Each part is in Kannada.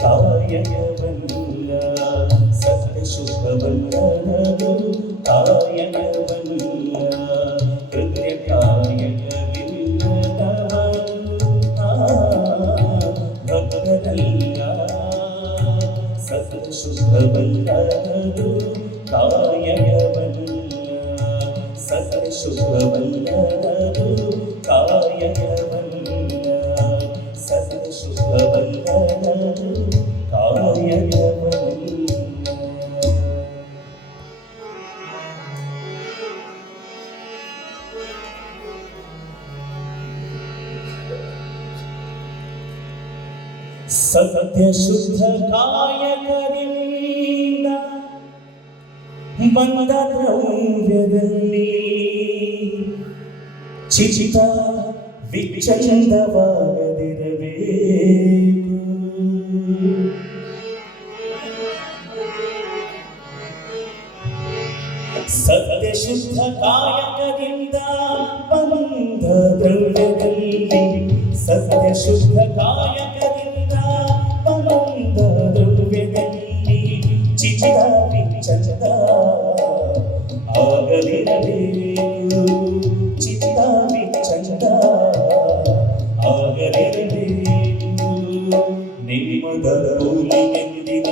ಕಾಯಕವಲ್ಲ ಸತ್ಯ ಶುಭವಲ್ಲದು ಕಾಯಕವಲ್ಲ ಕೃತ್ಯ ಕಾಯಕವಿಲ್ಲದವರು ಭಕ್ತರಲ್ಲ ಸತ್ಯ ಶುಭವಲ್ಲದು ಕಾಯಕವಲ್ಲ ಸತ್ಯ ಶುಭವಲ್ಲದು ಕಾಯಕವಲ್ಲ ಸತ್ಯ ಶುಭವಲ್ಲದು ಕಾಯಕವಲ್ಲ. ಸತ್ಯ ಶುದ್ಧ ಕಾಯಕರಿಂದ ಬಂದ ದ್ರವ್ಯದಲ್ಲಿ ಚಿಚಿತ ವಿಚಂದವಾಗದಿರಬೇಕು. ಸತ್ಯ ಶುದ್ಧ ಕಾಯಕದಿಂದ ಬಂದ ದ್ರವ್ಯದಲ್ಲಿ ಸತ್ಯ ಶುದ್ಧ ಕಾಯಕದಿಂದ ಬಂದ ದ್ರವ್ಯದಲ್ಲಿ ಚಿಚಿತ ವಿಚಂದ ಆಗದಿರಬೇಕು. ಚಿತ್ತ ವಿಚಂದ ಆಗದಿರಬೇಕು. ನೇಮದ ಕೂಲಿಗೆಂದಿನ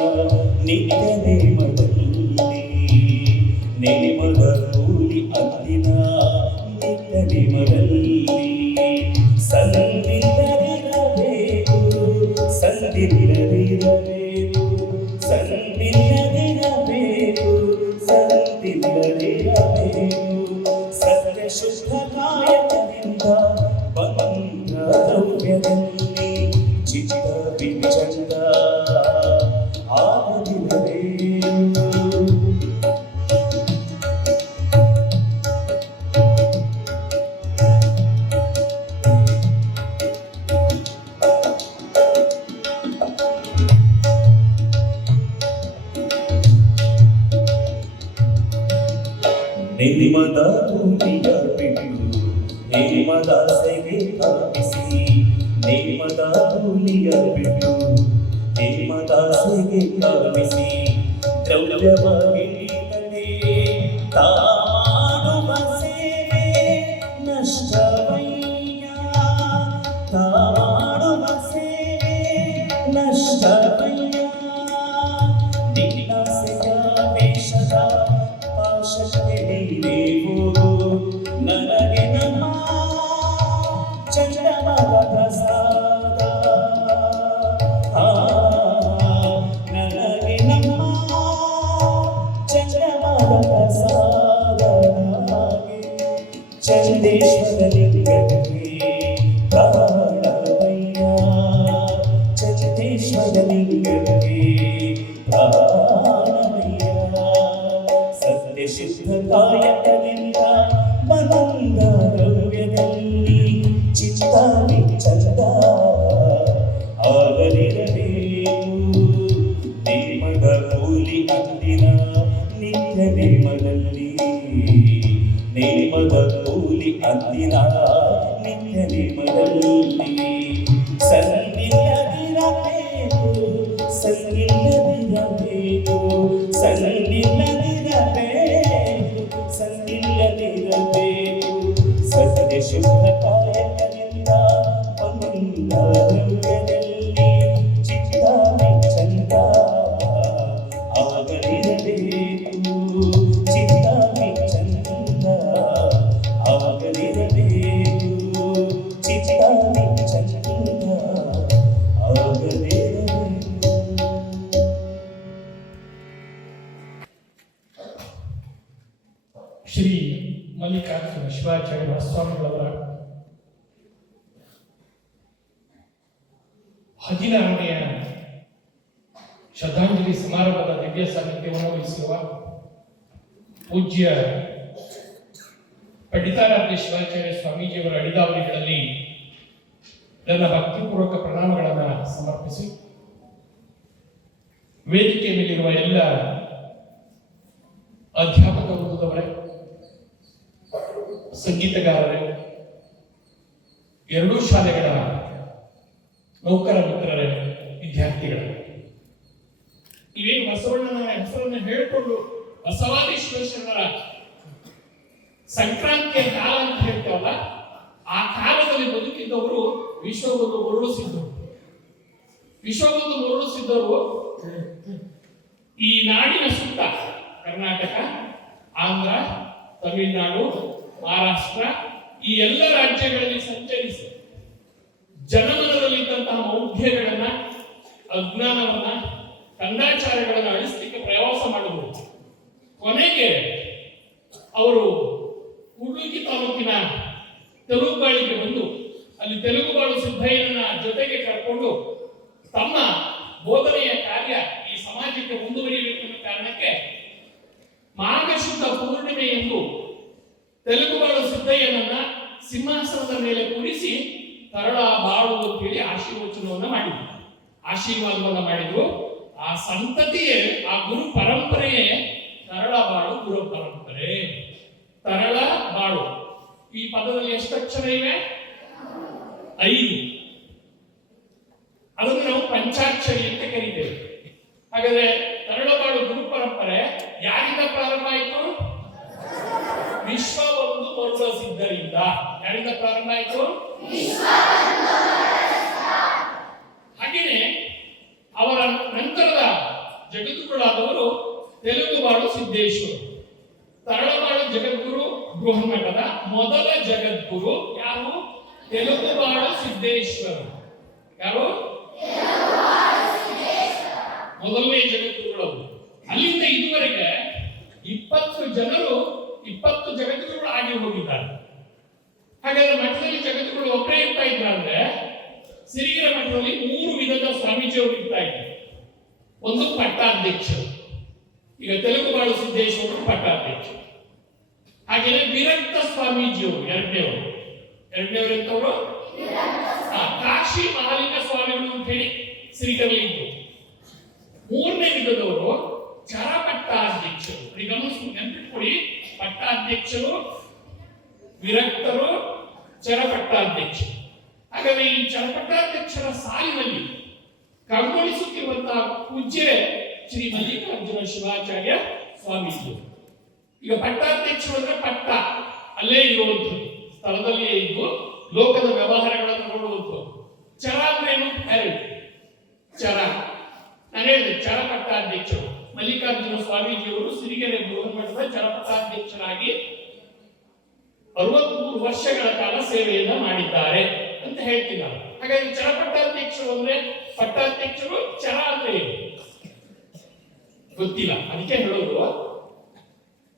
ನಿತ್ಯ ನೇಮದಲ್ಲಿ ನೇಮದ ಕೂಲಿ ಅಂದಿನ ನಿತ್ಯ ನೇಮದಲ್ಲಿ ಸಂದಿಲ್ಲದಿರಬೇಕು ಸಂದಿಲ್ಲದಿರಬೇಕು ಸಂದಿಲ್ಲದಿರಬೇಕು ಸಂದಿಲ್ಲದಿರಬೇಕು. ಸತ್ಯ ಶುದ್ಧ ಕಾಯಕದಿಂದ ಬಂದ ದ್ರವ್ಯದಲ್ಲಿ ಚಿತ್ತ ವಿಚಂದ ಆಗದಿರಬೇಕು. ನೇಮದ ಕೂಲಿಯ ಬಿಟ್ಟು ನೇಮದಾಸೆಗೆ ಕಾಪಿಸಿ ನೇಮದ ಕೂಲಿಯ ಬಿಟ್ಟು ನೇಮದಾಸೆಗೆ ಕಾಪಿಸಿ ದ್ರವ್ಯವಾಗಿಳಿದರೆ ತಾ ಮಾಡುವ ಸೇವೆ ನಷ್ಟವಯ್ಯ ತಾ ಮಾಡುವ ಸೇವೆ ನಷ್ಟವಯ್ಯ. ನಿನ್ನಾಸೆಯ ವೇಷದ ನನಗೆ ನಮ್ಮ ಚಂದ್ರಮದ ಪ್ರಸಾದ ನನಗೆ ನಮ್ಮ ಚಂದ್ರಮದ ಪ್ರಸಾದ ಚಂದೇಶ್ವರ ಲಿಂಗಕ್ಕೆ ಪ್ರಾಣವಯ್ಯ ಚಂದೇಶ್ವರ ಲಿಂಗಕ್ಕೆ ಪ್ರಾಣವಯ್ಯ. ಸತ್ಯ ಶುದ್ಧ ಕಾಯಕದಿಂದ ಬಂದ ದ್ರವ್ಯದಲ್ಲಿ ಚಿತ್ತ ವಿಚಂದ ಆಗದಿರಬೇಕು. ನೇಮದ ಕೂಲಿ ಅಂದಿನ ನಿತ್ಯ ನೇಮದಲ್ಲಿ ನೇಮದ ಕೂಲಿ ಅಂದಿನ ನಿತ್ಯ ನೇಮದಲ್ಲಿ ಸಂದಿಲ್ಲದಿರಬೇಕು ಸಂದಿಲ್ಲದಿರಬೇಕು ಸಂದಿಲ್ಲದಿರಬೇಕು ಸಂದಿಲ್ಲದಿರಬೇಕು. ಸತ್ಯ ಶುದ್ಧ ಕಾಯಕದಿಂದ ಬಂದ ದ್ರವ್ಯದಲ್ಲಿ ಚಿತ್ತ ವಿಚಂದ ಆಗದಿರಬೇಕು. ಚಿತ್ತ ವಿಚಂದ ಆಗದಿರಬೇಕು. ಚಿತ್ತ ವಿಚಂದ ಆಗದಿರಬೇಕು. ಶ್ರೀ ಮಲ್ಲಿಕಾರ್ಜುನ ಶಿವಾಚಾರ್ಯ ಮಹಾಸ್ವಾಮಿಗಳವರ 16ನೇ ಶ್ರದ್ಧಾಂಜಲಿ ಸಮಾರಂಭದ ದಿವ್ಯ ಸಾನ್ನಿಧ್ಯವನ್ನು ವಹಿಸಿರುವ ಪೂಜ್ಯ ಪಂಡಿತಾರಾಧ್ಯ ಶಿವಾಚಾರ್ಯ ಸ್ವಾಮೀಜಿಯವರ ಅಡಿದಾವಲಿಗಳಲ್ಲಿ ನನ್ನ ಭಕ್ತಿಪೂರ್ವಕ ಪ್ರಣಾಮಗಳನ್ನು ಸಮರ್ಪಿಸಿ ವೇದಿಕೆ ಮೇಲಿರುವ ಎಲ್ಲ ಅಧ್ಯಾಪಕ ವೃಂದದವರೇ, ಸಂಗೀತಗಾರರೇ, ಎರಡೂ ಶಾಲೆಗಳ ನೌಕರ ಮಿತ್ರರೇ, ವಿದ್ಯಾರ್ಥಿಗಳೇ, ಇವೇನು ಬಸವಣ್ಣನ ಹೆಸರನ್ನು ಹೇಳಿಕೊಂಡು ಬಸವಾದೀಶ್ವರರ ಸಂಕ್ರಾಂತಿಯ ಕಾಲ ಅಂತ ಹೇಳ್ತೇವಲ್ಲ, ಆ ಕಾಲದಲ್ಲಿ ಬದುಕಿದ್ದವರು ವಿಶ್ವಗುರು ಮರುಳಿಸಿದ್ದರು. ವಿಶ್ವಗುರು ಮರುಳಿಸಿದ್ದವರು ಈ ನಾಡಿನ ಸುತ್ತ ಕರ್ನಾಟಕ, ಆಂಧ್ರ, ತಮಿಳುನಾಡು, ಮಹಾರಾಷ್ಟ್ರ ಈ ಎಲ್ಲ ರಾಜ್ಯಗಳಲ್ಲಿ ಸಂಚರಿಸಿ ಜನಮನದಲ್ಲಿದ್ದಂತಹ ಮೌಢ್ಯಗಳನ್ನ, ಅಜ್ಞಾನವನ್ನ, ಕಂದಾಚಾರಗಳನ್ನು ಅಳಿಸಲಿಕ್ಕೆ ಪ್ರವಾಸ ಮಾಡಿದರು. ಕೊನೆಗೆ ಅವರು ಕೂಡ್ಲಿಗಿ ತಾಲೂಕಿನ ತೆಲುಗುಬಾಳಿಗೆ ಬಂದು ಅಲ್ಲಿ ತೆಲುಗುಬಾಳು ಸಿದ್ದಯ್ಯನ ಜೊತೆಗೆ ಕರ್ಕೊಂಡು ತಮ್ಮ ಬೋಧನೆಯ ಕಾರ್ಯ ಈ ಸಮಾಜಕ್ಕೆ ಮುಂದುವರಿಯಬೇಕೆಂಬ ಕಾರಣಕ್ಕೆ ಮಾಘಶುದ್ಧ ಪೂರ್ಣಿಮೆ ಎಂದು ತೆಲುಗುಬಾಳು ಸಿದ್ದಯ್ಯನನ್ನ ಸಿಂಹಾಸನದ ಮೇಲೆ ಕೂರಿಸಿ ತರಳ ಬಾಳು ಅಂತೇಳಿ ಆಶೀರ್ವಾದವನ್ನ ಮಾಡಿದ್ರು. ಆ ಸಂತತಿಯೇ, ಆ ಗುರು ಪರಂಪರೆಯೇ ತರಳ ಬಾಳು ಗುರು ಪರಂಪರೆ. ತರಳ ಬಾಳು ಈ ಪದದಲ್ಲಿ ಎಷ್ಟು ಅಕ್ಷರ ಇವೆ? 5. ಅದನ್ನು ನಾವು ಪಂಚಾಕ್ಷರಿ ಅಂತ ಕರೀತೇವೆ. ಹಾಗಾದ್ರೆ ತರಳಬಾಳು ಗುರು ಪರಂಪರೆ ಯಾರಿಂದ ಪ್ರಾರಂಭ ಆಯಿತು? ವಿಶ್ವ ಒಂದು ಮರುಳಿಸಿದ್ದರಿಂದ. ಯಾರಿಂದ ಪ್ರಾರಂಭ ಆಯಿತು? ಹಾಗೆಯೇ ಅವರ ನಂತರದ ಜಗದ್ಗುರುಗಳಾದವರು ತೆಲುಗುಬಾಳು ಸಿದ್ದೇಶ್ವರು. ತರಳಬಾಳು ಜಗದ್ಗುರು ಬೃಹನ್ಮಠದ ಮೊದಲ ಜಗದ್ಗುರು ಯಾರು? ತೆಲುಗುಬಾಳು ಸಿದ್ದೇಶ್ವರು. ಯಾರು? ಮೊದಲನೇ ಜಗದ್ಗುರುಗಳು. ಅಲ್ಲಿಂದ ಇದುವರೆಗೆ 20 ಜನರು 20 ಜಗದ್ಗುರುಗಳು ಆಗಿ ಹೋಗಿದ್ದಾರೆ. ಹಾಗಾದ್ರೆ ಮಠದಲ್ಲಿ ಜಗದ್ಗುರುಗಳು ಒಬ್ಬರೇ ಇರ್ತಾ ಇದ್ರ ಅಂದ್ರೆ ಸಿರಿಗೆರೆ ಮಠದಲ್ಲಿ 3 ವಿಧದ ಸ್ವಾಮೀಜಿಯವರು ಇರ್ತಾ ಇದ್ದಾರೆ. ಒಂದು ಪಟ್ಟಾಧ್ಯಕ್ಷರು, ಈಗ ತೆಲುಗುಬಾಳು ಸಿದ್ದೇಶ್ವರು ಪಟ್ಟಾಧ್ಯಕ್ಷರು. ಹಾಗೆಯೇ ವಿರಕ್ತ ಸ್ವಾಮೀಜಿಯವರು ಎರಡನೇವರು ಎಂತವರು? ಕಾಶಿ ಮಹಾಲಿಂಗ ಸ್ವಾಮಿಗಳು ಅಂತ ಹೇಳಿ ಸಿರಿಗೆರೆಯಲ್ಲಿ ಇದ್ರು. 3ನೇ ವಿಧದವರು ಚರಪಟ್ಟಾಧ್ಯಕ್ಷರು. ನೆನಪಿಟ್ಕೊಳ್ಳಿ, ಪಟ್ಟಾಧ್ಯಕ್ಷರು, ವಿರಕ್ತರು, ಚರಪಟ್ಟಾಧ್ಯಕ್ಷರು. ಹಾಗಾದ್ರೆ ಈ ಚರಪಟ್ಟಾಧ್ಯಕ್ಷರ ಸಾಲಿನಲ್ಲಿ ಕಂಗೊಳಿಸುತ್ತಿರುವಂತಹ ಪೂಜ್ಯ ಶ್ರೀ ಮಲ್ಲಿಕಾರ್ಜುನ ಶಿವಾಚಾರ್ಯ ಸ್ವಾಮೀಜಿ. ಈಗ ಪಟ್ಟಾಧ್ಯಕ್ಷರು ಅಂದ್ರೆ ಪಟ್ಟ ಅಲ್ಲೇ ಇರುವಂಥದ್ದು, ಸ್ಥಳದಲ್ಲಿಯೇ ಇದ್ದು ಲೋಕದ ವ್ಯವಹಾರಗಳನ್ನು ನೋಡುವಂಥದ್ದು. ಚರ ಅಂದ್ರೇನು? ಚರ. ನಾನು ಹೇಳಿದೆ ಚರಪಟ್ಟಾಧ್ಯಕ್ಷರು. ಮಲ್ಲಿಕಾರ್ಜುನ ಸ್ವಾಮೀಜಿಯವರು ಸಿರಿಗೆರೆ ಬೃಹನ್ಮಠದ ಚರಪಟ್ಟಾಧ್ಯಕ್ಷರಾಗಿ 63 ವರ್ಷಗಳ ಕಾಲ ಸೇವೆಯನ್ನ ಮಾಡಿದ್ದಾರೆ ಅಂತ ಹೇಳ್ತಿದ್ದಾರೆ. ಹಾಗಾಗಿ ಚರಪಟ್ಟಾಧ್ಯಕ್ಷರು ಅಂದ್ರೆ ಪಟ್ಟಾಧ್ಯಕ್ಷರು, ಚರ ಅಂದ್ರೆ ಏನು ಗೊತ್ತಿಲ್ಲ, ಅದಕ್ಕೆ ಹೇಳೋದು.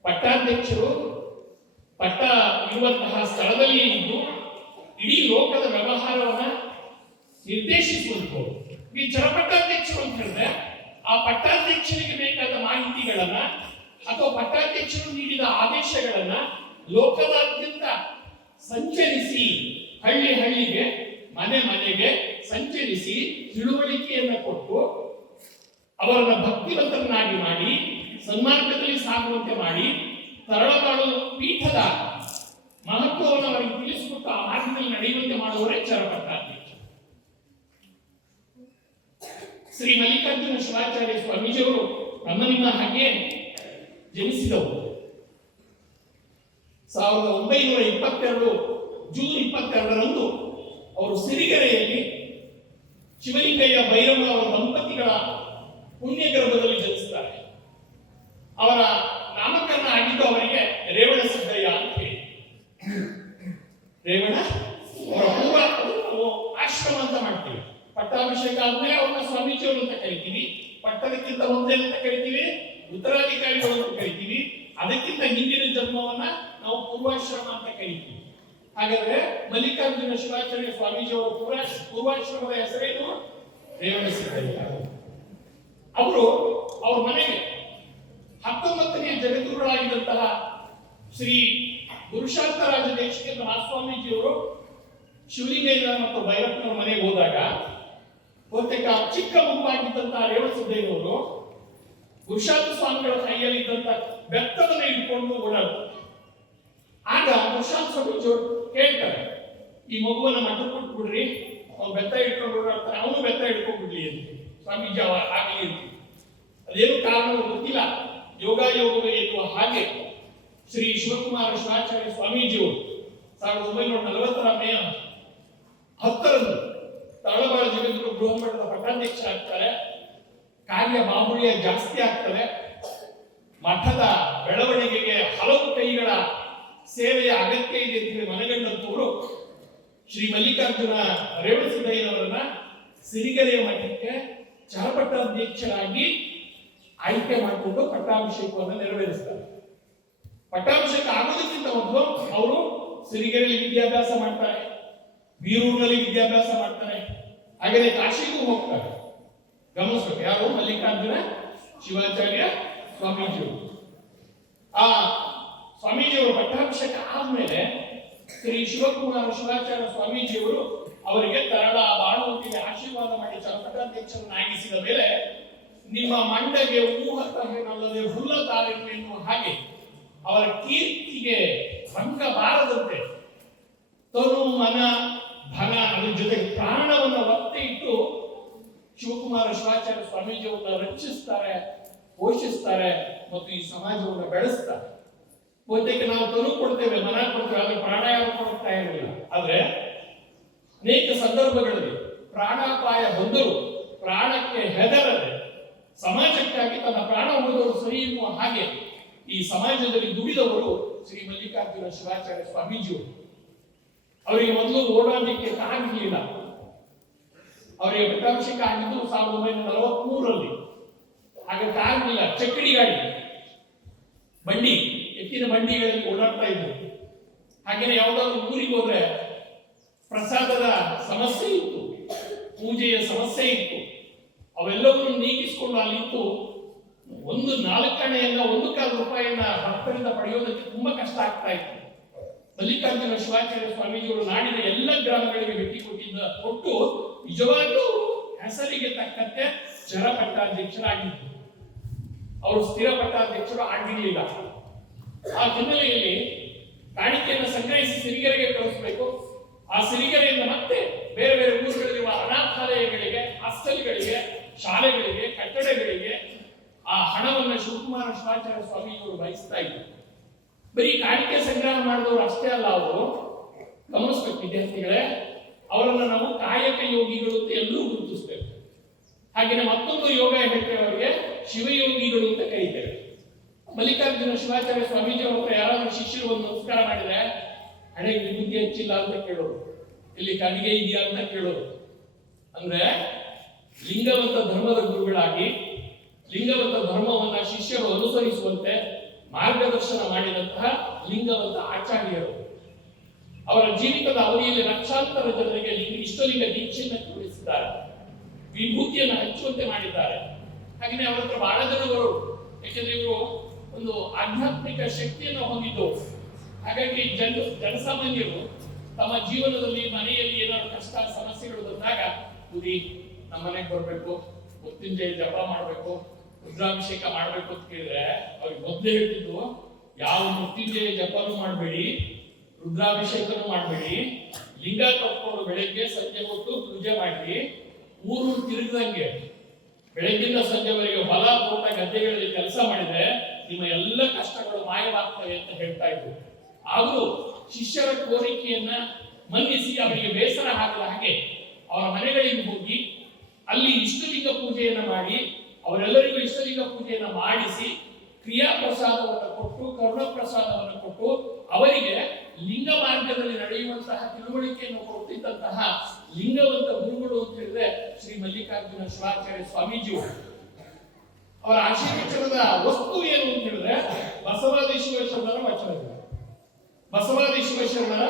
ಪಟ್ಟಾಧ್ಯಕ್ಷರು ಪಟ್ಟ ಇರುವಂತಹ ಸ್ಥಳದಲ್ಲಿ ಇದ್ದು ಇಡೀ ಲೋಕದ ವ್ಯವಹಾರವನ್ನ ನಿರ್ದೇಶಿಸುವಂಥವ್ರು. ಈ ಚರಪಟ್ಟಾಧ್ಯಕ್ಷರು ಅಂತ ಹೇಳಿದ್ರೆ ಆ ಪಟ್ಟಾಧ್ಯಕ್ಷರಿಗೆ ಬೇಕಾದ ಮಾಹಿತಿಗಳನ್ನ ಅಥವಾ ಪಟ್ಟಾಧ್ಯಕ್ಷರು ನೀಡಿದ ಆದೇಶಗಳನ್ನ ಲೋಕದಾದ್ಯಂತ ಸಂಚರಿಸಿ, ಹಳ್ಳಿಗೆ, ಮನೆಗೆ ಸಂಚರಿಸಿ ತಿಳುವಳಿಕೆಯನ್ನ ಕೊಟ್ಟು ಅವರನ್ನ ಭಕ್ತಿವಂತರನ್ನಾಗಿ ಮಾಡಿ ಸನ್ಮಾರ್ಗದಲ್ಲಿ ಸಾಗುವಂತೆ ಮಾಡಿ ತರಳಬಾಳು ಪೀಠದ ಮಹತ್ವವನ್ನು ಅವರಿಗೆ ತಿಳಿಸಿಕೊಟ್ಟು ಆ ಮಾರ್ಗದಲ್ಲಿ ನಡೆಯುವಂತೆ ಮಾಡುವವರೇ ಚರಪಟ್ಟಾಧ್ಯಕ್ಷ. ಶ್ರೀ ಮಲ್ಲಿಕಾರ್ಜುನ ಶಿವಾಚಾರ್ಯ ಸ್ವಾಮೀಜಿಯವರು ನಿಮ್ಮ ಹಾಗೆ ಜನಿಸಿದವರು. 1922 ಜೂನ್ 22ರಂದು ಅವರು ಸಿರಿಗೆರೆಯಲ್ಲಿ ಶಿವಲಿಂಗಯ್ಯ ಭೈರಮ್ಮ ಅವರ ದಂಪತಿಗಳ ಪುಣ್ಯ ಗರ್ಭದಲ್ಲಿ ಜನಿಸುತ್ತಾರೆ. ಅವರ ನಾಮಕರಣ ಆಗಿದ್ದು ಅವರಿಗೆ ರೇವಣ ಸಿದ್ದಯ್ಯ ಅಂತ ಹೇಳಿ. ರೇವಣ ಅವರ ಪೂರ್ವ ನಾವು ಆಶ್ರಮ ಅಂತ ಮಾಡ್ತೀವಿ. ಪಟ್ಟಾಭಿಷೇಕ ಆದ್ಮೇಲೆ ಅವ್ರನ್ನ ಸ್ವಾಮೀಜಿಯವರು ಅಂತ ಕರಿತೀವಿ. ಪಟ್ಟದಕ್ಕಿಂತ ಮುಂದೆ ಅಂತ ಕರಿತೀವಿ, ಉತ್ತರಾಧಿಕಾರಿಗಳು ಅಂತ ಕರಿತೀವಿ. ಅದಕ್ಕಿಂತ ಹಿಂದಿನ ಜನ್ಮವನ್ನ ನಾವು ಪೂರ್ವಾಶ್ರಮ ಅಂತ ಕರಿತೀವಿ. ಹಾಗಾದ್ರೆ ಮಲ್ಲಿಕಾರ್ಜುನ ಶಿವಾಚಾರ್ಯ ಸ್ವಾಮೀಜಿಯವರ ಪೂರ್ವಾಶ್ರಮದ ಹೆಸರೇನು? ರೇವಣ ಸಿದ್ದಯ್ಯ. ಅವರು ಅವ್ರ ಮನೆಗೆ 19ನೇ ಜಗದ್ಗುರುಗಳಾಗಿದ್ದಂತಹ ಶ್ರೀ ಗುರುಶಾಂತರಾಜ ದೇಶಿಕೇಂದ್ರ ಮಹಾಸ್ವಾಮೀಜಿಯವರು ಶಿವಲಿಂಗಯ್ಯ ಮತ್ತು ಭೈರಪ್ಪನವರ ಮನೆಗೆ ಹೋದಾಗ ಬಹುತೇಕ ಚಿಕ್ಕ ಮಗುವಾಗಿದ್ದಂತಹ ರೇವಣ ಸಿದ್ದಯ್ಯನವರು ಗುರುಶಾಂತ ಸ್ವಾಮಿಗಳ ಕೈಯಲ್ಲಿದ್ದಂತ ಬೆತ್ತವನ್ನು ಇಟ್ಕೊಂಡು ಓಡಾಡ್ತಾರೆ. ಆಗ ಗುರುಶಾಂತ ಸ್ವಾಮೀಜಿಯವರು ಕೇಳ್ತಾರೆ, ಈ ಮಗುವನ್ನ ಮಠ ಕೊಟ್ಬಿಡ್ರಿ, ಅವ್ನು ಬೆತ್ತ ಇಟ್ಕೊಂಡು ಓಡಾಡ್ತಾರೆ, ಅವನು ಬೆತ್ತ ಇಟ್ಕೊಂಡ್ಬಿಡ್ಲಿ ಅಂತ ಸ್ವಾಮೀಜಿ ಆಗಲಿ ಅಂತ. ಅದೇನು ಕಾರಣವೂ ಗೊತ್ತಿಲ್ಲ. ಯೋಗವೇ ಎನ್ನುವ ಹಾಗೆ ಶ್ರೀ ಶಿವಕುಮಾರ ಶಿವಾಚಾರ್ಯ ಸ್ವಾಮೀಜಿಯವರು 1940 ಮೇ 10 ತರಳಬಾಳು ಜಗದ್ಗುರು ಬೃಹನ್ಮಠದ ಪಟ್ಟಾಧ್ಯಕ್ಷರಾಗ್ತಾರೆ. ಕಾರ್ಯ ಬಾಹುಳ್ಯ ಜಾಸ್ತಿ ಆಗ್ತದೆ. ಮಠದ ಬೆಳವಣಿಗೆಗೆ ಹಲವು ಕೈಗಳ ಸೇವೆಯ ಅಗತ್ಯ ಇದೆ ಅಂತ ಹೇಳಿ ಮನಗಂಡಂತವರು ಶ್ರೀ ಮಲ್ಲಿಕಾರ್ಜುನ ರೇವಣಸಿದ್ದಯ್ಯನವರನ್ನ ಸಿರಿಗೆರೆಯ ಮಠಕ್ಕೆ ಚರಪಟ್ಟಾಧ್ಯಕ್ಷರಾಗಿ ಆಯ್ಕೆ ಮಾಡಿಕೊಂಡು ಪಟ್ಟಾಭಿಷೇಕವನ್ನು ನೆರವೇರಿಸ್ತಾರೆ. ಪಟ್ಟಾಭಿಷೇಕ ಆಗೋದಕ್ಕಿಂತ ಮೊದಲು ಅವರು ಸಿರಿಗೆರೆಯಲ್ಲಿ ವಿದ್ಯಾಭ್ಯಾಸ ಮಾಡ್ತಾರೆ, ಬೀರೂರಿನಲ್ಲಿ ವಿದ್ಯಾಭ್ಯಾಸ ಮಾಡ್ತಾರೆ, ಹಾಗೆಯೇ ಕಾಶಿಗೂ ಹೋಗ್ತಾರೆ. ಗಮನಿಸ್ಬೇಕು, ಯಾರು? ಮಲ್ಲಿಕಾರ್ಜುನ ಶಿವಾಚಾರ್ಯ ಸ್ವಾಮೀಜಿಯವರು. ಆ ಸ್ವಾಮೀಜಿಯವರು ಪಟ್ಟಾಭಿಷೇಕ ಆದ್ಮೇಲೆ ಶ್ರೀ ಶಿವಕುಮಾರ ಶಿವಾಚಾರ್ಯ ಸ್ವಾಮೀಜಿಯವರು ಅವರಿಗೆ ತರಳ ಬಾಳುವಂತಿಗೆ ಆಶೀರ್ವಾದ ಮಾಡಿ ಚರಪಟ್ಟಾಧ್ಯಕ್ಷರನ್ನಾಗಿಸಿದ ಮೇಲೆ ನಿಮ್ಮ ಮಂಡಗೆ ಊಹತಹೇನಲ್ಲದೆ ಹುಲ್ಲತಾರೆನ್ನು ಎನ್ನುವ ಹಾಗೆ ಅವರ ಕೀರ್ತಿಗೆ ಭಂಗ ಬಾರದಂತೆ ತನು ಮನ ಧನ ಅದರ ಜೊತೆಗೆ ಪ್ರಾಣವನ್ನು ಒತ್ತೆ ಇಟ್ಟು ಶಿವಕುಮಾರ ಶಿವಾಚಾರ್ಯ ಸ್ವಾಮೀಜಿಯವರನ್ನ ರಕ್ಷಿಸ್ತಾರೆ, ಪೋಷಿಸ್ತಾರೆ ಮತ್ತು ಈ ಸಮಾಜವನ್ನು ಬೆಳೆಸ್ತಾರೆ. ಬಹುತೇಕ ನಾವು ತನು ಕೊಡ್ತೇವೆ, ಮನ ಕೊಡ್ತೇವೆ, ಆದ್ರೆ ಪ್ರಾಣ ಯಾರು ಕೊಡ್ತಾ ಇರಲಿಲ್ಲ. ಆದ್ರೆ ಅನೇಕ ಸಂದರ್ಭಗಳಲ್ಲಿ ಪ್ರಾಣಾಪಾಯ ಬಂದರೂ ಪ್ರಾಣಕ್ಕೆ ಹೆದರದೆ ಸಮಾಜಕ್ಕಾಗಿ ತನ್ನ ಪ್ರಾಣ ಉಳಿದವರು ಸರಿ ಎನ್ನುವ ಹಾಗೆ ಈ ಸಮಾಜದಲ್ಲಿ ದುಡಿದವರು ಶ್ರೀ ಮಲ್ಲಿಕಾರ್ಜುನ ಶಿವಾಚಾರ್ಯ ಸ್ವಾಮೀಜಿಯವರು. ಅವರಿಗೆ ಮೊದಲು ಓಡಾಡಲಿಕ್ಕೆ ಆಗಲಿಲ್ಲ. ಅವರಿಗೆ ಪಟ್ಟಾಭಿಷೇಕ ಆಗಿದ್ದು 1943ರಲ್ಲಿ. ಹಾಗಾಗಿ ಆಗಲಿಲ್ಲ. ಚಕ್ಕಡಿ ಗಾಡಿ, ಬಂಡಿ, ಎತ್ತಿನ ಬಂಡಿಗಳಲ್ಲಿ ಓಡಾಡ್ತಾ ಇದ್ರು. ಹಾಗೇನೆ ಯಾವುದಾದ್ರು ಊರಿಗೆ ಹೋದ್ರೆ ಪ್ರಸಾದದ ಸಮಸ್ಯೆ ಇತ್ತು, ಪೂಜೆಯ ಸಮಸ್ಯೆ ಇತ್ತು. ಅವೆಲ್ಲವನ್ನು ನೀಗಿಸಿಕೊಂಡು ಅಲ್ಲಿತ್ತು. ಒಂದು 4 ಆಣೆಯನ್ನ 1/4 ರೂಪಾಯಿಯನ್ನ ಭಕ್ತರಿಂದ ಪಡೆಯೋದಕ್ಕೆ ತುಂಬಾ ಕಷ್ಟ ಆಗ್ತಾ ಇತ್ತು. ಮಲ್ಲಿಕಾರ್ಜುನ ಶಿವಾಚಾರ್ಯ ಸ್ವಾಮೀಜಿಯವರು ನಾಡಿನ ಎಲ್ಲ ಗ್ರಾಮಗಳಿಗೆ ಭೇಟಿ ಕೊಟ್ಟು ನಿಜವಾಗ್ಲೂ ಹೆಸರಿಗೆ ತಕ್ಕಂತೆ ಚರಪಟ್ಟಾಧ್ಯಕ್ಷರಾಗಿದ್ದರು. ಅವರು ಸ್ಥಿರ ಪಟ್ಟಾಧ್ಯಕ್ಷರು ಆಗಿರಲಿಲ್ಲ. ಆ ಹಿನ್ನೆಲೆಯಲ್ಲಿ ಕಾಣಿಕೆಯನ್ನು ಸಂಗ್ರಹಿಸಿ ಸಿರಿಗೆರೆಗೆ ಕಳಿಸಬೇಕು. ಆ ಸಿರಿಗೆರೆಯಿಂದ ಮತ್ತೆ ಬೇರೆ ಬೇರೆ ಊರುಗಳಲ್ಲಿರುವ ಅನಾಥಾಲಯಗಳಿಗೆ, ಹಾಸ್ಟೆಲ್ಗಳಿಗೆ, ಶಾಲೆಗಳಿಗೆ, ಕಟ್ಟಡಗಳಿಗೆ ಆ ಹಣವನ್ನು ಶಿವಕುಮಾರ ಶಿವಾಚಾರ್ಯ ಸ್ವಾಮೀಜಿಯವರು ವಹಿಸ್ತಾ ಇದ್ರು. ಬರೀ ಕಾಣಿಕೆ ಸಂಗ್ರಹ ಮಾಡಿದವರು ಅಷ್ಟೇ ಅಲ್ಲ, ಅವರು ಗಮನಿಸ್ಬೇಕು ವಿದ್ಯಾರ್ಥಿಗಳೇ, ಅವರನ್ನು ನಾವು ಕಾಯಕ ಯೋಗಿಗಳು ಅಂತ ಎಲ್ಲರೂ ಗುರುತಿಸ್ಬೇಕು. ಹಾಗೆಯೇ ಮತ್ತೊಂದು ಯೋಗ ಹೇಳ್ತೇವೆ, ಅವರಿಗೆ ಶಿವಯೋಗಿಗಳು ಅಂತ ಕರೀತೇವೆ. ಮಲ್ಲಿಕಾರ್ಜುನ ಶಿವಾಚಾರ್ಯ ಸ್ವಾಮೀಜಿ ಅವರ ಯಾರಾದ್ರೂ ಶಿಷ್ಯರು ಒಂದು ನಮಸ್ಕಾರ ಮಾಡಿದ್ರೆ ಹಣೆಗೆ ವಿಭೂತಿ ಹಚ್ಚಿಲ್ಲ ಅಂತ ಕೇಳೋರು, ಇಲ್ಲಿ ಕಣಿಗೆ ಇದೆಯಾ ಅಂತ ಕೇಳೋರು. ಅಂದ್ರೆ ಲಿಂಗವಂತ ಧರ್ಮದ ಗುರುಗಳಾಗಿ ಲಿಂಗವಂತ ಧರ್ಮವನ್ನ ಶಿಷ್ಯರು ಅನುಸರಿಸುವಂತೆ ಮಾರ್ಗದರ್ಶನ ಮಾಡಿದಂತಹ ಲಿಂಗವಂತ ಆಚಾರ್ಯರು. ಅವರ ಜೀವಿತದ ಅವಧಿಯಲ್ಲಿ ಲಕ್ಷಾಂತರ ಜನರಿಗೆ ಇಷ್ಟಲಿಂಗ ದೀಕ್ಷೆಯನ್ನು ಕೊಡಿಸಿದ್ದಾರೆ, ವಿಭೂತಿಯನ್ನು ಹಚ್ಚುವಂತೆ ಮಾಡಿದ್ದಾರೆ. ಹಾಗೆಯೇ ಅವರ ಹತ್ರ ಬಹಳ ಜನರು, ಯಾಕೆಂದ್ರೆ ಇವರು ಒಂದು ಆಧ್ಯಾತ್ಮಿಕ ಶಕ್ತಿಯನ್ನು ಹೊಂದಿದ್ದು. ಹಾಗಾಗಿ ಜನಸಾಮಾನ್ಯರು ತಮ್ಮ ಜೀವನದಲ್ಲಿ ಮನೆಯಲ್ಲಿ ಏನಾದ್ರು ಕಷ್ಟ ಸಮಸ್ಯೆಗಳು ಬಂದಾಗ ಬುದ್ಧಿ ನಮ್ಮ ಮನೆಗೆ ಬರ್ಬೇಕು, ಮೃತ್ಯುಂಜಯ ಜಪ ಮಾಡ್ಬೇಕು, ರುದ್ರಾಭಿಷೇಕ ಮಾಡ್ಬೇಕು ಅಂತ ಕೇಳಿದ್ರೆ ಅವ್ರಿಗೆ ಮೊದಲೇ ಹೇಳ್ತಿದ್ದು, ಯಾವ ಮೃತ್ಯುಂಜಯ ಜಪನೂ ಮಾಡಬೇಡಿ, ರುದ್ರಾಭಿಷೇಕನೂ ಮಾಡಬೇಡಿ, ಲಿಂಗ ಕಟ್ಕೊಂಡು ಬೆಳಗ್ಗೆ ಸಂಜೆ ಹೊತ್ತು ಪೂಜೆ ಮಾಡಿ ಊರು ತಿರುಗದಂಗೆ ಬೆಳಗ್ಗಿಂದ ಸಂಜೆವರೆಗೆ ಹೊಲ ತೋಟ ಗದ್ದೆಗಳಲ್ಲಿ ಕೆಲಸ ಮಾಡಿದ್ರೆ ನಿಮ್ಮ ಎಲ್ಲ ಕಷ್ಟಗಳು ಮಾಯವಾಗ್ತವೆ ಅಂತ ಹೇಳ್ತಾ ಇದ್ರು. ಆದರೂ ಶಿಷ್ಯರ ಕೋರಿಕೆಯನ್ನ ಮನ್ನಿಸಿ ಅವರಿಗೆ ಬೇಸರ ಆಗದ ಹಾಗೆ ಅವರ ಮನೆಗಳಿಗೆ ಹೋಗಿ ಅಲ್ಲಿ ಇಷ್ಟಲಿಂಗ ಪೂಜೆಯನ್ನ ಮಾಡಿ ಅವರೆಲ್ಲರಿಗೂ ಇಷ್ಟಲಿಂಗ ಪೂಜೆಯನ್ನ ಮಾಡಿಸಿ ಕ್ರಿಯಾ ಪ್ರಸಾದವನ್ನು ಕೊಟ್ಟು, ಕರುಣ ಪ್ರಸಾದವನ್ನು ಕೊಟ್ಟು ಅವರಿಗೆ ಲಿಂಗ ಮಾರ್ಗದಲ್ಲಿ ನಡೆಯುವಂತಹ ತಿಳುವಳಿಕೆಯನ್ನು ಕೊಡುತ್ತಿದ್ದಂತಹ ಲಿಂಗವಂತ ಗುರುಗಳು ಅಂತ ಹೇಳಿದ್ರೆ ಶ್ರೀ ಮಲ್ಲಿಕಾರ್ಜುನ ಶಿವಾಚಾರ್ಯ ಸ್ವಾಮೀಜಿಯವರು. ಅವರ ಆಶೀರ್ವಚನದ ವಸ್ತು ಏನು ಅಂತ ಹೇಳಿದ್ರೆ ಬಸವಾದಿ ಶಿವಶರಣರ ವಚನಗಳು, ಬಸವಾದಿ ಶಿವಶರಣರ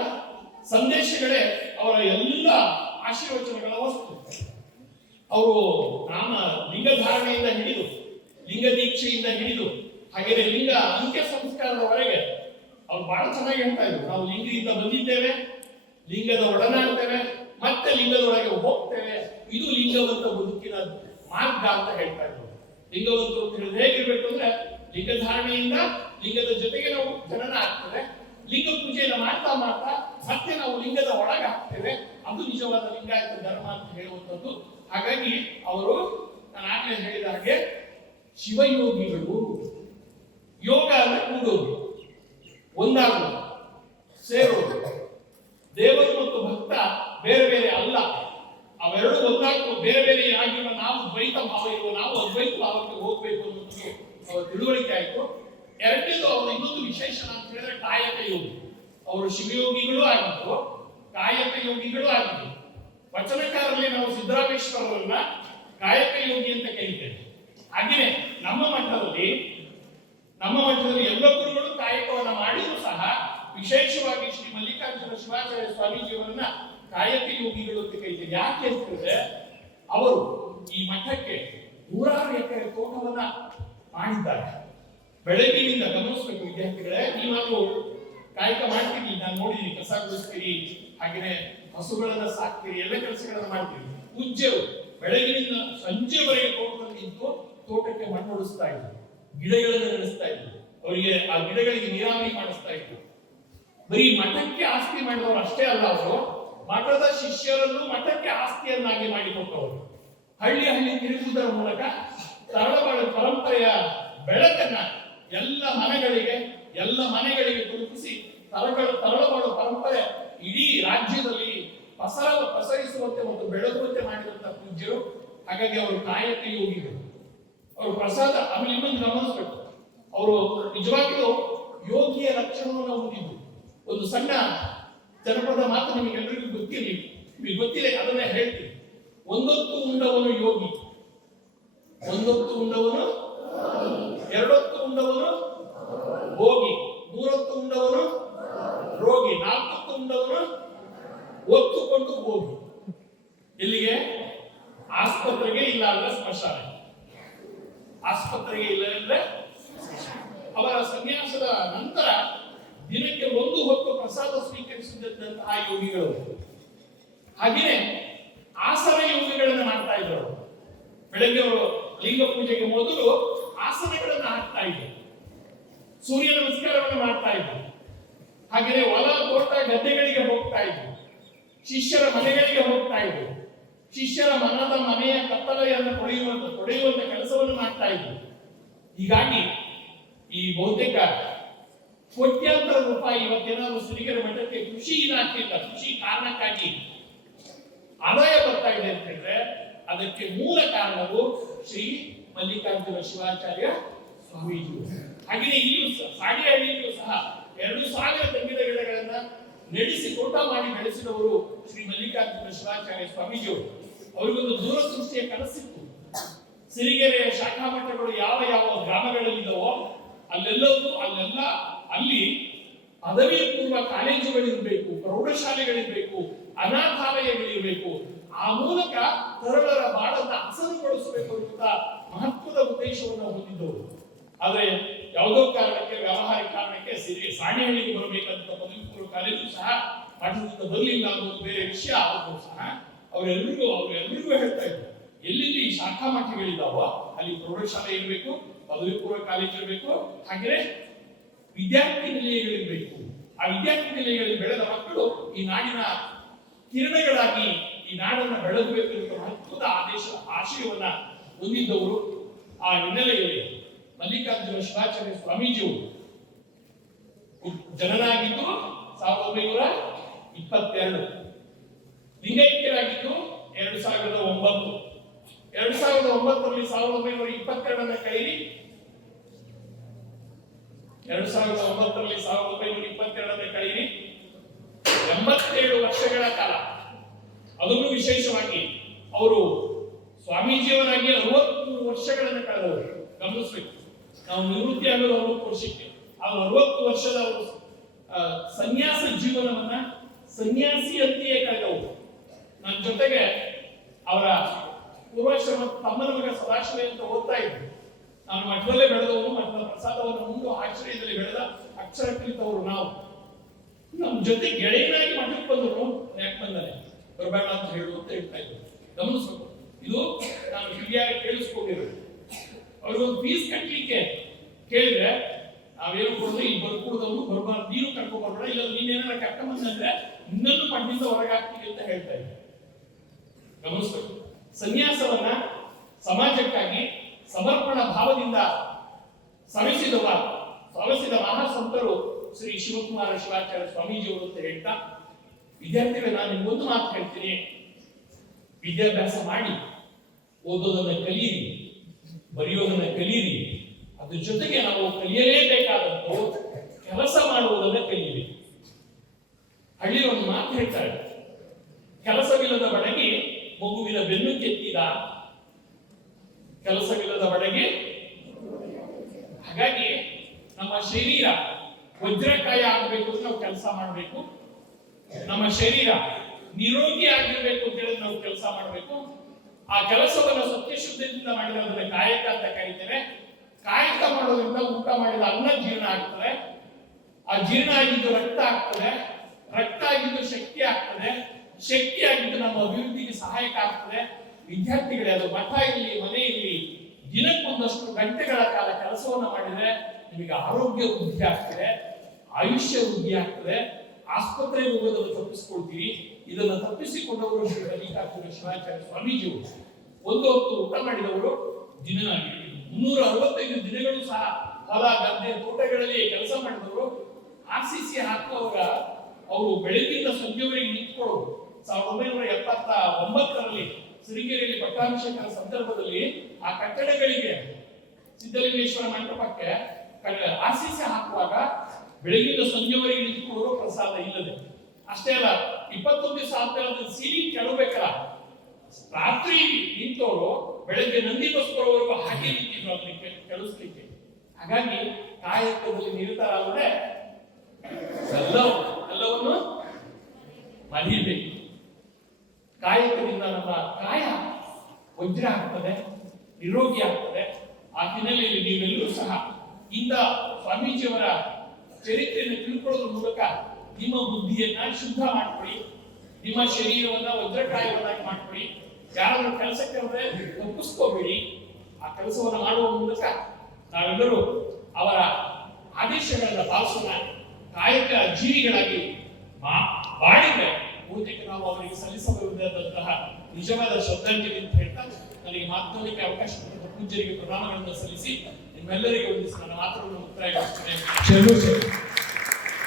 ಸಂದೇಶಗಳೇ ಅವರ ಎಲ್ಲ ಆಶೀರ್ವಚನಗಳ ವಸ್ತು. ಅವರು ನಾಮ ಲಿಂಗ ಧಾರಣೆಯಿಂದ ಹಿಡಿದು, ಲಿಂಗ ದೀಕ್ಷೆಯಿಂದ ಹಿಡಿದು, ಹಾಗೆಯೇ ಲಿಂಗ ಅಂತ್ಯ ಸಂಸ್ಕಾರದವರೆಗೆ ಅವ್ರು ಬಹಳ ಚೆನ್ನಾಗಿ ಹೇಳ್ತಾ ಇದ್ರು. ನಾವು ಲಿಂಗದಿಂದ ಬಂದಿದ್ದೇವೆ, ಲಿಂಗದ ಒಡನಾಡ್ತೇವೆ, ಮತ್ತೆ ಲಿಂಗದೊಳಗೆ ಹೋಗ್ತೇವೆ, ಇದು ಲಿಂಗವಂತ ಬದುಕಿನ ಮಾರ್ಗ ಅಂತ ಹೇಳ್ತಾ ಇದ್ರು. ಲಿಂಗವಂತರು ಅಂತ ಹೇಳಿದ್ರೆ ಹೇಗಿರ್ಬೇಕು ಅಂದ್ರೆ ಲಿಂಗ ಧಾರಣೆಯಿಂದ ಲಿಂಗದ ಜೊತೆಗೆ ನಾವು ಜನನ ಆಗ್ತದೆ, ಲಿಂಗ ಪೂಜೆಯನ್ನು ಮಾಡ್ತಾ ಮಾಡ್ತಾ ಮತ್ತೆ ನಾವು ಲಿಂಗದ ಒಳಗೆ ಹಾಕ್ತೇವೆ, ಅದು ನಿಜವಾದ ಲಿಂಗಾಯತ ಧರ್ಮ ಅಂತ ಹೇಳುವಂಥದ್ದು. ಹಾಗಾಗಿ ಅವರು ನಾನು ಆಗಲೇ ಹೇಳಿದ ಹಾಗೆ ಶಿವಯೋಗಿಗಳು. ಯೋಗ ಅಂದ್ರೆ ಕೂಡೋದು, ಒಂದಾಗೋದು, ಸೇರೋದು. ದೇವರು ಮತ್ತು ಭಕ್ತ ಬೇರೆ ಬೇರೆ ಅಲ್ಲ, ಅವೆರಡು ಒಂದಾಗುವ ಬೇರೆ ಬೇರೆ ಆಗಿರುವ ನಾವು ದ್ವೈತ ಭಾವ ಇರುವ ನಾವು ಅದ್ವೈತ ಭಾವಕ್ಕೆ ಹೋಗ್ಬೇಕು ಅನ್ನೋದು ಅವರ ತಿಳುವಳಿಕೆ ಆಯ್ತು. ಎರಡನೇದು ಅವರ ಇನ್ನೊಂದು ವಿಶೇಷಣ ಅಂತ ಹೇಳಿದ್ರೆ ಕಾಯಕ ಯೋಗಿ. ಅವರು ಶಿವಯೋಗಿಗಳು ಆಗಿದ್ರು, ಕಾಯಕ ಯೋಗಿಗಳು ಆಗಿದ್ರು. ವಚನಕಾರರಲ್ಲಿ ನಾವು ಸಿದ್ದರಾಮೇಶ್ವರರನ್ನ ಕಾಯಕ ಯೋಗಿ ಅಂತ ಕರೀತೇವೆ. ಹಾಗೆಯೇ ನಮ್ಮ ಮಠದಲ್ಲಿ ಎಲ್ಲ ಗುರುಗಳು ಕಾಯಕವನ್ನ ಮಾಡಿದ್ರು ಸಹ ವಿಶೇಷವಾಗಿ ಶ್ರೀ ಮಲ್ಲಿಕಾರ್ಜುನ ಶಿವಾಚಾರ್ಯ ಸ್ವಾಮೀಜಿಯವರನ್ನ ಕಾಯಕ ಯೋಗಿಗಳು ಅಂತ ಕರೀತೇವೆ. ಯಾಕೆ ಅಂತಂದ್ರೆ ಅವರು ಈ ಮಠಕ್ಕೆ 100 ಎಕರೆ ತೋಟವನ್ನ ಮಾಡಿದ್ದಾರೆ. ಬೆಳಗಿನಿಂದ ಗಮನಿಸಬೇಕು ವಿದ್ಯಾರ್ಥಿಗಳೇ, ನೀವಾದ್ರೂ ಕಾಯಕ ಮಾಡ್ತೀರಿ, ನಾನು ನೋಡಿದೀನಿ, ಕಸ ಗುಡಿಸ್ತೀರಿ, ಹಾಗೆಯೇ ಹಸುಗಳನ್ನ ಸಾಕ್ತೀರಿ, ಎಲ್ಲ ಕೆಲಸಗಳನ್ನ ಮಾಡ್ತೀರಿ. ಪೂಜ್ಯರು ಬೆಳಗಿನಿಂದ ಸಂಜೆವರೆಗೆ ತೋಟದಲ್ಲಿ ನಿಂತು ತೋಟಕ್ಕೆ ಮಣ್ಣು ಹೊಡಿಸ್ತಾ ಇದ್ರು, ಗಿಡಗಳನ್ನು ನಡೆಸ್ತಾ ಇದ್ರು, ಅವರಿಗೆ ಆ ಗಿಡಗಳಿಗೆ ನೀರಾವರಿ ಮಾಡಿಸ್ತಾ ಇದ್ರು. ಬರೀ ಮಠಕ್ಕೆ ಆಸ್ತಿ ಮಾಡಿದವರು ಅಷ್ಟೇ ಅಲ್ಲ, ಅವರು ಮಠದ ಶಿಷ್ಯರನ್ನು ಮಠಕ್ಕೆ ಆಸ್ತಿಯನ್ನಾಗಿ ಮಾಡಿಕೊಟ್ಟವರು. ಹಳ್ಳಿ ತಿರುಗುವುದರ ಮೂಲಕ ತರಳಬಾಳು ಪರಂಪರೆಯ ಬೆಳಕನ್ನ ಎಲ್ಲ ಮನೆಗಳಿಗೆ ತಲುಪಿಸಿ ತರಳಬಾಳು ಪರಂಪರೆ ಇಡೀ ರಾಜ್ಯದಲ್ಲಿ ಪಸರಿಸುವಂತೆ ಮತ್ತು ಬೆಳಗುವಂತೆ ಮಾಡಿದಂತ ಪೂಜ್ಯರು. ಹಾಗಾಗಿ ಅವರು ಕಾಯಕ ಯೋಗಿಗಳು. ಅವರು ಪ್ರಸಾದ, ಆಮೇಲೆ ಇನ್ನೊಂದು ಗಮನಿಸಬೇಕು, ಅವರು ನಿಜವಾಗಿಯೂ ಯೋಗಿಯ ಲಕ್ಷಣವನ್ನು ಹೊಂದಿದ್ದು. ಒಂದು ಸಣ್ಣ ಜನಪದ ಮಾತು ನಿಮಗೆಲ್ಲರಿಗೂ ಗೊತ್ತಿಲ್ಲ, ಅದನ್ನೇ ಹೇಳ್ತೀನಿ. ಒಂದೊತ್ತು ಉಂಡವನು ಯೋಗಿ, ಒಂದೊತ್ತು ಉಂಡವನು, ಎರಡೊತ್ತು ಉಂಡವನು ಭೋಗಿ, ಮೂರೊತ್ತು ಉಂಡವನು ರೋಗಿ, ನಾಲ್ಕೊತ್ತು ಉಂಡವನು ಒತ್ತುಕೊಂಡು ಹೋಗಿ. ಎಲ್ಲಿಗೆ? ಆಸ್ಪತ್ರೆಗೆ, ಇಲ್ಲ ಅಂದ್ರೆ ಸ್ಮಶಾನ. ಆಸ್ಪತ್ರೆಗೆ ಇಲ್ಲ ಅಂದ್ರೆ ಅವರ ಸನ್ಯಾಸದ ನಂತರ ದಿನಕ್ಕೆ 1 ಹೊತ್ತು ಪ್ರಸಾದ ಸ್ವೀಕರಿಸಿದಂತಹ ಯೋಗಿಗಳು. ಹಾಗೆಯೇ ಆಸನ ಯೋಗಿಗಳನ್ನ ಮಾಡ್ತಾ ಇದ್ರು. ಬೆಳಗ್ಗೆ ಅವರು ಲಿಂಗ ಪೂಜೆಗೆ ಮೊದಲು ಆಸನಗಳನ್ನ ಹಾಕ್ತಾ ಇದ್ರು, ಸೂರ್ಯ ನಮಸ್ಕಾರವನ್ನು ಮಾಡ್ತಾ ಇದ್ರು. ಹಾಗೆಯೇ ಹೊಲ ತೋಟ ಗದ್ದೆಗಳಿಗೆ ಹೋಗ್ತಾ ಇದ್ರು, ಶಿಷ್ಯರ ಮನೆಗಳಿಗೆ ಹೋಗ್ತಾ ಇದ್ರು, ಶಿಷ್ಯರ ಮನೆಯ ಕತ್ತಲೆಯನ್ನು ತೊಳೆಯುವಂತ ಕೆಲಸವನ್ನು ಮಾಡ್ತಾ ಇದ್ರು. ಹೀಗಾಗಿ ಈ ಬಹುತೇಕ ಕೋಟ್ಯಾಂತರ ರೂಪಾಯಿ ಇವತ್ತೇನಾದ್ರು ಸಿರಿಗೆರೆ ಮಠಕ್ಕೆ ಕೃಷಿ ಇಲಾಖೆಯಿಂದ ಕೃಷಿ ಕಾರಣಕ್ಕಾಗಿ ಆದಾಯ ಬರ್ತಾ ಇದೆ ಅಂತ ಹೇಳಿದ್ರೆ ಅದಕ್ಕೆ ಮೂಲ ಕಾರಣವು ಶ್ರೀ ಮಲ್ಲಿಕಾರ್ಜುನ ಶಿವಾಚಾರ್ಯ ಸ್ವಾಮೀಜಿ. ಹಾಗೆಯೇ ಇಲ್ಲಿಯೂ ಸಾಡಿಹಳ್ಳಿಯಲ್ಲೂ ಸಹ 2000 ತೆಂಗಿನ ಗಿಡಗಳನ್ನ ನಡೆಸಿ ತೋಟ ಮಾಡಿ ಬೆಳೆಸಿದವರು ಶ್ರೀ ಮಲ್ಲಿಕಾರ್ಜುನ ಶಿವಾಚಾರ್ಯ ಸ್ವಾಮೀಜಿಯವರು. ಅವರಿಗೊಂದು ದೂರದೃಷ್ಟಿಯ ಕನಸಿತ್ತು. ಸಿರಿಗೆರೆಯ ಶಾಖಾ ಮಠಗಳು ಯಾವ ಗ್ರಾಮಗಳಲ್ಲಿದ್ದಾವೋ ಅಲ್ಲಿ ಪದವಿ ಪೂರ್ವ ಕಾಲೇಜುಗಳಿರಬೇಕು, ಪ್ರೌಢಶಾಲೆಗಳಿರಬೇಕು, ಅನಾಥಾಲಯಗಳಿರಬೇಕು. ಆ ಮೂಲಕ ತರುಣರ ಬಾಳನ್ನ ಹಸನುಗೊಳಿಸಬೇಕು ಅಂತ ಮಹತ್ವದ ಉದ್ದೇಶವನ್ನು ಹೊಂದಿದ್ದವರು. ಆದ್ರೆ ಯಾವುದೋ ಕಾರಣಕ್ಕೆ, ವ್ಯಾವಹಾರಿಕ ಕಾರಣಕ್ಕೆ ಸಾಣೆಹಳ್ಳಿಗೆ ಬರಬೇಕಂತ ಪದವಿ ಪೂರ್ವ ಕಾಲೇಜು ಸಹ ಮಠದಿಂದ ಬರಲಿಲ್ಲ ಅನ್ನೋದು ಬೇರೆ ವಿಷಯ. ಆದರೂ ಸಹ ಅವರೆಲ್ಲರಿಗೂ ಹೇಳ್ತಾ ಇದ್ರು, ಎಲ್ಲಿ ಶಾಖಾ ಮಠಗಳಿದ್ದಾವೋ ಅಲ್ಲಿ ಪ್ರೌಢಶಾಲೆ ಇರಬೇಕು, ಪದವಿ ಪೂರ್ವ ಕಾಲೇಜು ಇರಬೇಕು, ಹಾಗೆಯೇ ವಿದ್ಯಾರ್ಥಿ ನಿಲಯಗಳಿರಬೇಕು. ಆ ವಿದ್ಯಾರ್ಥಿ ನಿಲಯಗಳಲ್ಲಿ ಬೆಳೆದ ಮಕ್ಕಳು ಈ ನಾಡಿನ ಕಿರಣಗಳಾಗಿ ಈ ನಾಡನ್ನ ಬೆಳಗಬೇಕು ಎನ್ನುವ ಮಹತ್ವದ ಆಶಯವನ್ನ ಹೊಂದಿದ್ದವರು. ಆ ಹಿನ್ನೆಲೆಯಲ್ಲಿ ಮಲ್ಲಿಕಾರ್ಜುನ ಶಿವಾಚಾರ್ಯ ಸ್ವಾಮೀಜಿಯವರು ಜನನಾಗಿದ್ದು 1922, ಲಿಂಗೈಕ್ಯರಾಗಿದ್ದು 2009. 2009ರಲ್ಲಿ 1922ನ್ನ ಕೈಲಿ 87 ವರ್ಷಗಳ ಕಾಲ, ಅದನ್ನು ವಿಶೇಷವಾಗಿ ಅವರು ಸ್ವಾಮೀಜಿಯವರಾಗಿ 63 ವರ್ಷಗಳನ್ನು ಕಳೆದವರು. ಗಮನಿಸಬೇಕು, ನಾವು ನಿವೃತ್ತಿ ಆಗೋದು 60 ವರ್ಷಕ್ಕೆ, ಆ 60 ವರ್ಷದ ಅವರು ಸನ್ಯಾಸ ಜೀವನವನ್ನ ಸನ್ಯಾಸಿಯಂತೆಯೇ ಕಳೆದವರು. ನನ್ನ ಜೊತೆಗೆ ಅವರ ಪೂರ್ವಾಶ್ರಮ ತಮ್ಮನ ಮಗ ಸದಾಶಿವ ಅಂತ ಓದ್ತಾ ಇದ್ರು. ನಾನು ಮಠದಲ್ಲೇ ಬೆಳೆದವರು, ಮಠದ ಪ್ರಸಾದವನ್ನು ಮುಂದೆ ಆಶ್ರಯದಲ್ಲಿ ಬೆಳೆದ ಅಕ್ಷರ ಕಲಿತವರು. ನಮ್ಮ ಜೊತೆ ಗೆಳೆಯನಾಗಿ ಮಠಕ್ಕೆ ಬಂದರು. ಯಾಕೆ ಬಂದರೆ ಬರಬೇಡ ಅಂತ ಹೇಳು ಅಂತ ಹೇಳ್ತಾ ಇದ್ರು. ಗಮನಿಸ್ಬೇಕು, ಇದು ನಾನು ಹಿರಿಯಾಗಿ ಕೇಳಿಸ್ಕೊಂಡಿರೋದು. ಅವ್ರಿಗೊಂದು ಫೀಸ್ ಕಟ್ಟಲಿಕ್ಕೆ ಕೇಳಿದ್ರೆ ನಾವೇನು ಕೊಡೋದು, ಇಲ್ಲಿ ಬರ್ಕೊಡೋದವ್ರು ಬರಬಾರ್ದು, ನೀನು ಕರ್ಕೊಂಡು ಬರಬೇಡ, ಇಲ್ಲ ನೀನೇನಾರ ಕರ್ಕೊಂಬಂದ್ರೆ ಇನ್ನೊಂದು ಮಠದಿಂದ ಹೊರಗಾಗ್ತೀವಿ ಅಂತ ಹೇಳ್ತಾ ಇದ್ರು. ಗಮನಿಸ್ಬೇಕು, ಸನ್ಯಾಸವನ್ನ ಸಮಾಜಕ್ಕಾಗಿ ಸಮರ್ಪಣಾ ಭಾವದಿಂದ ಸವಿಸಿದ ಮಹಾಸಂತರು ಶ್ರೀ ಶಿವಕುಮಾರ ಶಿವಾಚಾರ್ಯ ಸ್ವಾಮೀಜಿಯವರು ಅಂತ ಹೇಳ್ತಾ, ವಿದ್ಯಾರ್ಥಿಗಳು ನಾನು ನಿಮ್ಗೊಂದು ಮಾತು ಹೇಳ್ತೀನಿ, ವಿದ್ಯಾಭ್ಯಾಸ ಮಾಡಿ, ಓದೋದನ್ನ ಕಲಿಯಿರಿ, ಬರೆಯೋದನ್ನ ಕಲಿಯಿರಿ, ಅದ್ರ ಜೊತೆಗೆ ನಾವು ಕಲಿಯಲೇಬೇಕಾದಂತೂ ಕೆಲಸ ಮಾಡುವುದನ್ನ ಕಲಿಯಿರಿ. ಹಳ್ಳಿ ಒಂದು ಮಾತು ಹೇಳ್ತಾರೆ, ಕೆಲಸವಿಲ್ಲದ ಬಡಗಿ ಮಗುವಿನ ಬೆನ್ನು ಕೆತ್ತಿದ, ಕೆಲಸವಿಲ್ಲದ ಬಡಗಿ. ಹಾಗಾಗಿ ನಮ್ಮ ಶರೀರ ವಜ್ರಕಾಯ ಆಗಬೇಕು ಅಂತ ನಾವು ಕೆಲಸ ಮಾಡಬೇಕು, ನಮ್ಮ ಶರೀರ ನಿರೋಗಿ ಆಗಿರ್ಬೇಕು ಅಂತ ಹೇಳಿ ನಾವು ಕೆಲಸ ಮಾಡಬೇಕು. ಆ ಕೆಲಸವನ್ನು ಸತ್ಯಶುದ್ಧದಿಂದ ಮಾಡಿದ್ರೆ ಅದನ್ನ ಕಾಯಕ ಅಂತ ಕರೀತೇವೆ. ಕಾಯಕ ಮಾಡೋದ್ರಿಂದ ಊಟ ಮಾಡಿದ ಅನ್ನ ಜೀರ್ಣ ಆಗ್ತದೆ, ಆ ಜೀರ್ಣ ಆಗಿದ್ದು ರಕ್ತ ಆಗ್ತದೆ, ರಕ್ತ ಆಗಿದ್ದು ಶಕ್ತಿ ಆಗ್ತದೆ, ಶಕ್ತಿ ಆಗಿದ್ದು ನಮ್ಮ ಅಭಿವೃದ್ಧಿಗೆ ಸಹಾಯಕ ಆಗ್ತದೆ. ವಿದ್ಯಾರ್ಥಿಗಳೇ, ಅದು ಮಠ ಇರಲಿ ಮನೆ ಇರಲಿ, ದಿನಕ್ಕೊಂದಷ್ಟು ಗಂಟೆಗಳ ಕಾಲ ಕೆಲಸವನ್ನು ಮಾಡಿದ್ರೆ ನಿಮಗೆ ಆರೋಗ್ಯ ವೃದ್ಧಿ ಆಗ್ತದೆ, ಆಯುಷ್ಯ ವೃದ್ಧಿ ಆಗ್ತದೆ, ಆಸ್ಪತ್ರೆಗೆ ಹೋಗೋದನ್ನು ತಪ್ಪಿಸ್ಕೊಳ್ತೀರಿ. ಇದನ್ನು ತಪ್ಪಿಸಿಕೊಂಡವರು ಶ್ರೀ ಮಲ್ಲಿಕಾರ್ಜುನ ಶಿವಾಚಾರ್ಯ ಸ್ವಾಮೀಜಿಯವರು. ಒಂದು ಹೊತ್ತು ಊಟ ಮಾಡಿದವರು ದಿನ 365 ದಿನಗಳು ಸಹ ಹೊಲ ಗದ್ದೆ ತೋಟಗಳಲ್ಲಿ ಕೆಲಸ ಮಾಡಿದವರು. RCC ಹಾಕುವಾಗ ಅವರು ಬೆಳಗ್ಗಿಂದ ಸಂಜೆವರೆಗೆ ನಿಂತ್ಕೊಳ್ಳೋರು. 1979ರಲ್ಲಿ ಸಿರಿಗೆರೆಯಲ್ಲಿ ಪಟ್ಟಾಭಿಷೇಕದ ಸಂದರ್ಭದಲ್ಲಿ ಆ ಕಟ್ಟಡಗಳಿಗೆ ಸಿದ್ಧಲಿಂಗೇಶ್ವರ ಮಂಟಪಕ್ಕೆ RCC ಹಾಕುವಾಗ ಬೆಳಗ್ಗಿಂದ ಸಂಜೆವರೆಗೆ ನಿಂತ್ಕೊಳ್ಳೋರು, ಪ್ರಸಾದ ಇಲ್ಲದೆ. ಅಷ್ಟೇ ಅಲ್ಲ, 21 ದಿವಸ ಆದ್ಮೇಲೆ ಸೀಲಿಂಗ್ ಕೆಳಬೇಕಲ್ಲ, ರಾತ್ರಿ ನಿಂತವರು ಬೆಳಗ್ಗೆ ನಂದಿ ಬಸ್ವರೆಗೂ ಹಾಗೆ ನಿಂತಿದ್ರು ಅದಕ್ಕೆ ಕೆಲಸಲಿಕ್ಕೆ. ಹಾಗಾಗಿ ಕಾಯಕದಲ್ಲಿ ನಿರತರಾದರೆ ಎಲ್ಲವನ್ನು ಮರೆಯಬೇಕು. ಕಾಯಕದಿಂದ ನಮ್ಮ ಕಾಯ ವಜ್ರ ಆಗ್ತದೆ, ನಿರೋಗಿ ಆಗ್ತದೆ. ಆ ಹಿನ್ನೆಲೆಯಲ್ಲಿ ನೀವೆಲ್ಲರೂ ಸಹ ಇಂದ ಸ್ವಾಮೀಜಿಯವರ ಚರಿತ್ರೆಯನ್ನು ತಿಳ್ಕೊಳ್ಳೋದ್ರ ಮೂಲಕ ನಿಮ್ಮ ಬುದ್ಧಿಯನ್ನ ಶುದ್ಧ ಮಾಡ್ಕೊಳ್ಳಿ, ನಿಮ್ಮ ಶರೀರವನ್ನ ವಜ್ರಕಾಯವನ್ನಾಗಿ ಮಾಡ್ಕೊಳ್ಳಿ. ಯಾರಾದ್ರೂ ಕೆಲಸಕ್ಕೆ ಬಂದ್ರೆ ತಪ್ಪಿಸ್ಕೋಬೇಡಿ. ಆ ಕೆಲಸವನ್ನು ಮಾಡುವ ಮೂಲಕ ನಾವೆಲ್ಲರೂ ಅವರ ಆದೇಶಗಳನ್ನ ಪಾಲಿಸೋಣ. ಕಾಯಕ ಜೀವಿಗಳಾಗಿ ಬಾಳಿದ್ರೆ ಬಹುತೇಕ ನಾವು ಅವರಿಗೆ ಸಲ್ಲಿಸಬಹುದಾದಂತಹ ನಿಜವಾದ ಶ್ರದ್ಧಾಂಜಲಿ ಅಂತ ಹೇಳ್ತಾ ನನಗೆ ಮಾತನಾಡಲಿಕ್ಕೆ ಅವಕಾಶ ಕೊಟ್ಟ ಪೂಜ್ಯರಿಗೆ ಪ್ರಣಾಮಗಳನ್ನು ಸಲ್ಲಿಸಿ ನಿಮ್ಮೆಲ್ಲರಿಗೂ ಒಂದು ನನ್ನ ಮಾತುಗಳನ್ನು ಮುಕ್ತಾಯಗೊಳಿಸುತ್ತೇನೆ.